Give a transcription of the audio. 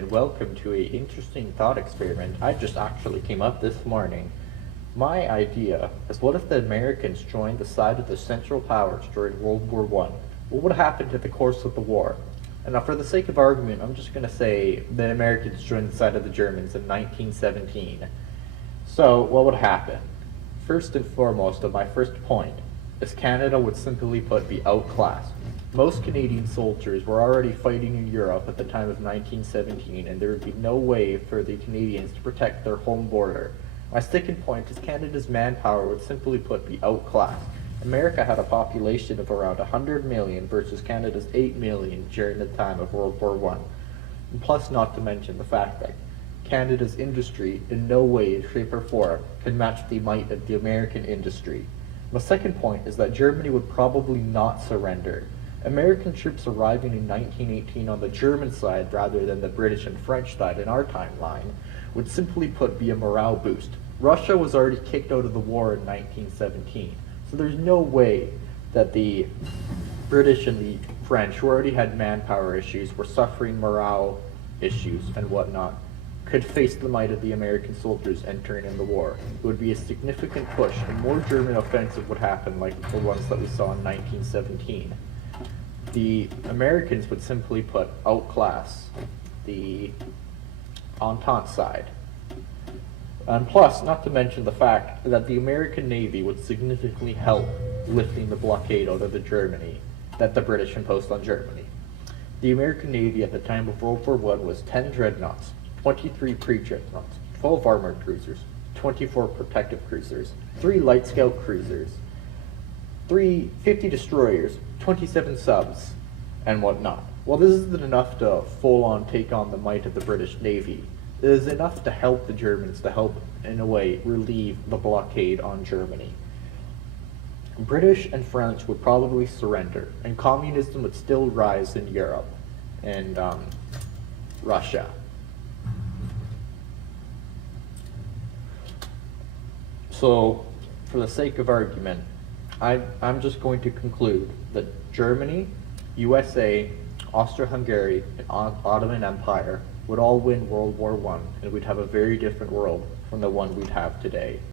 and welcome to a interesting thought experiment I just actually came up this morning. My idea is, what if the Americans joined the side of the Central Powers during World War I? What would happen to the course of the war? And now, for the sake of argument, I'm just going to say the Americans joined the side of the Germans in 1917. So, what would happen? First and foremost, my first point is Canada would simply put be outclassed. Most Canadian soldiers were already fighting in Europe at the time of 1917, and there would be no way for the Canadians to protect their home border. My second point is Canada's manpower would simply put be outclassed. America had a population of around 100 million versus Canada's 8 million during the time of World War I. And plus, not to mention the fact that Canada's industry in no way, shape, or form can match the might of the American industry. My second point is that Germany would probably not surrender. American troops arriving in 1918 on the German side rather than the British and French side in our timeline would simply put be a morale boost. Russia was already kicked out of the war in 1917, so there's no way that the British and the French, who already had manpower issues, were suffering morale issues and whatnot, could face the might of the American soldiers entering in the war. It would be a significant push, and more German offensive would happen like the ones that we saw in 1917. The Americans would simply put outclass the Entente side. And plus, not to mention the fact that the American Navy would significantly help lifting the blockade out of the Germany that the British imposed on Germany. The American Navy at the time of World War I was 10 dreadnoughts, 23 pre-dreadnoughts, 12 armored cruisers, 24 protective cruisers, 3 light scout cruisers, 50 destroyers, 27 subs, and whatnot. While this isn't enough to full-on take on the might of the British Navy, it is enough to help the Germans, to help, in a way, relieve the blockade on Germany. British and French would probably surrender, and communism would still rise in Europe and Russia. So, for the sake of argument, I'm just going to conclude that Germany, USA, Austro-Hungary, and Ottoman Empire would all win World War I, and we'd have a very different world from the one we'd have today.